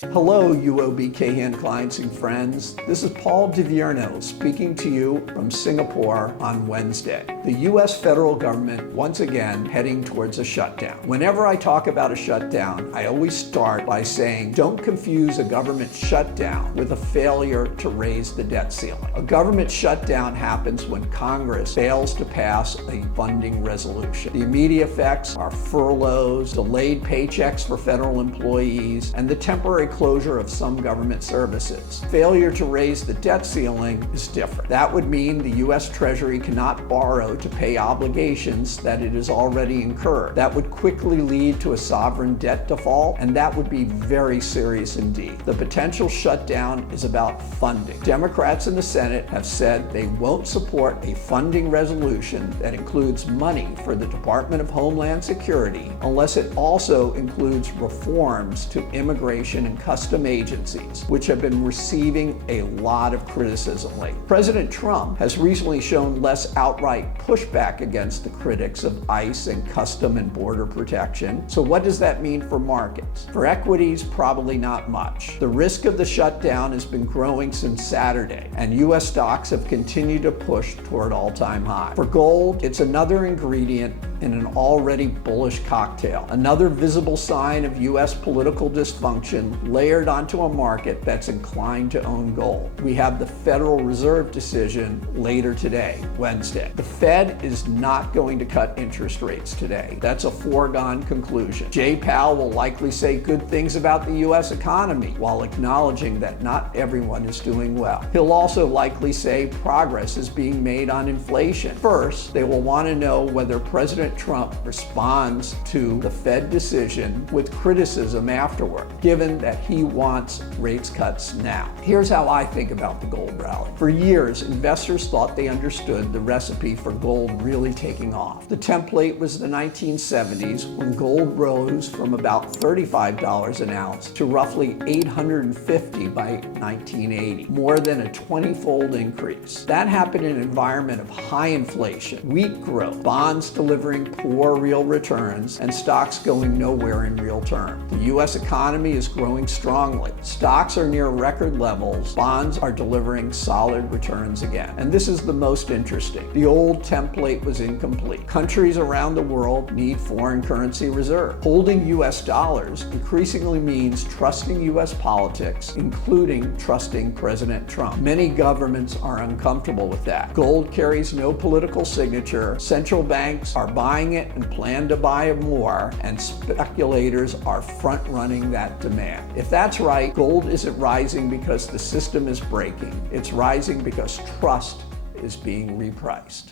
Hello, UOB clients and friends. This is Paul Devereaux speaking to you from Singapore on Wednesday. The US federal government once again heading towards a shutdown. Whenever I talk about a shutdown, I always start by saying don't confuse a government shutdown with a failure to raise the debt ceiling. A government shutdown happens when Congress fails to pass a funding resolution. The immediate effects are furloughs, delayed paychecks for federal employees, and the temporary closure of some government services. Failure to raise the debt ceiling is different. That would mean the US Treasury cannot borrow to pay obligations that it has already incurred. That would quickly lead to a sovereign debt default, and that would be very serious indeed. The potential shutdown is about funding. Democrats in the Senate have said they won't support a funding resolution that includes money for the Department of Homeland Security unless it also includes reforms to immigration and custom agencies, which have been receiving a lot of criticism lately. President Trump has recently shown less outright pushback against the critics of ICE and custom and border protection. So what does that mean for markets? For equities, probably not much. The risk of the shutdown has been growing since Saturday, and US stocks have continued to push toward all-time high. For gold, it's another ingredient in an already bullish cocktail, another visible sign of US political dysfunction layered onto a market that's inclined to own gold. We have the Federal Reserve decision later today, Wednesday. The Fed is not going to cut interest rates today. That's a foregone conclusion. Jay Powell will likely say good things about the US economy while acknowledging that not everyone is doing well. He'll also likely say progress is being made on inflation. First, they will want to know whether President Trump responds to the Fed decision with criticism afterward, given that he wants rates cuts now. Here's how I think about the gold rally. For years, investors thought they understood the recipe for gold really taking off. The template was the 1970s, when gold rose from about $35 an ounce to roughly $850 by 1980, more than a 20-fold increase. That happened in an environment of high inflation, weak growth, bonds delivering poor real returns, and stocks going nowhere in real terms. The US economy is growing strongly. Stocks are near record levels. Bonds are delivering solid returns again. And this is the most interesting. The old template was incomplete. Countries around the world need foreign currency reserve. Holding US dollars increasingly means trusting US politics, including trusting President Trump. Many governments are uncomfortable with that. Gold carries no political signature. Central banks are buying it and plan to buy more, and speculators are front-running that demand. If that's right, gold isn't rising because the system is breaking. It's rising because trust is being repriced.